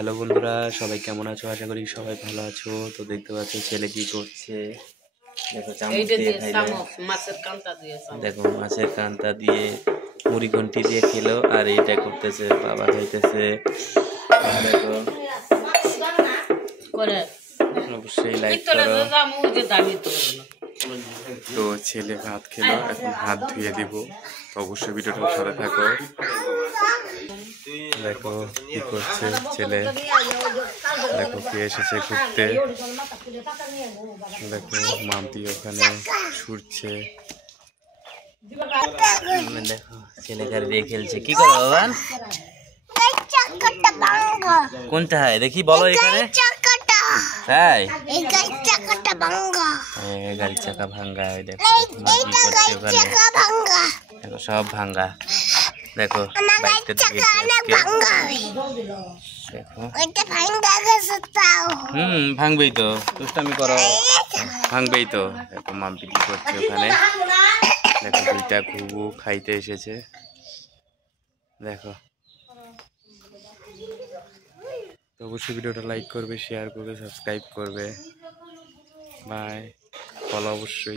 Hello বন্ধুরা, সবাই কেমন আছো? আশা করি সবাই ভালো আছো। তো দেখতে পাচ্ছ ছেলে কি করছে। দেখো চামচ দিয়ে খাইলো। দেখো মাছের কান্তা দিয়ে মুড়ি ঘন্টি দিয়ে খেলো, আর এটা করতেছে বাবা খাইতেছে। দেখো অবশ্যই লাইক করো। তো ছেলে ভাত খেলো, এখন হাত ধুয়ে দিব। তো অবশ্যই ভিডিওটা সাথে থাকো। দেখো কি করছে ছেলে, দেখো কে এসেছে ঘুরতে। দেখো মাম্পি ওখানে ছুটছে। দেখো ছেলে গাড়ি দিয়ে খেলছে। কি করো বাবা? কোনটা হয় দেখি বলো এখানে। তাই গাড়ির চাকা ভাঙ্গা। দেখো দেখো সব ভাঙ্গা। দেখো বাইকটা দিয়ে ভাঙবেই তো, দুষ্টামি করো, ভাঙবেই তো। দেখো মাম্পি কি করছে ওখানে। দেখো দুইটা ঘুঘু খাইতে এসেছে। দেখো তো অবশ্যই ভিডিওটা লাইক করবে, শেয়ার করবে, সাবস্ক্রাইব করবে। বাই, ফলো অবশ্যই।